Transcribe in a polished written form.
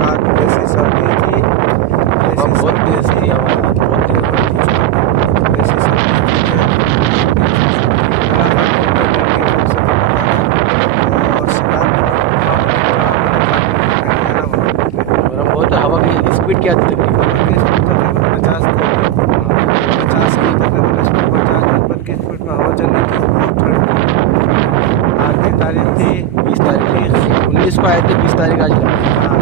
रात ऐसी सर्दी थी, ऐसी बहुत सर्दी तेज थी हवा, बहुत तेज हवा थी। ऐसी सर्दी थी कि मुलाकात हो गई लड़की लोग से और शिकार और हम बहुत हवा की स्पीड क्या थी तकरीबन? 50 की तकरीबन स्पीड 50 की स्पीड में हवा चल रही थी। बहुत ठंड थी। आज की तारीख थी 20 तारीख, 19 को आए थे, 20 तारीख आज लगा। हाँ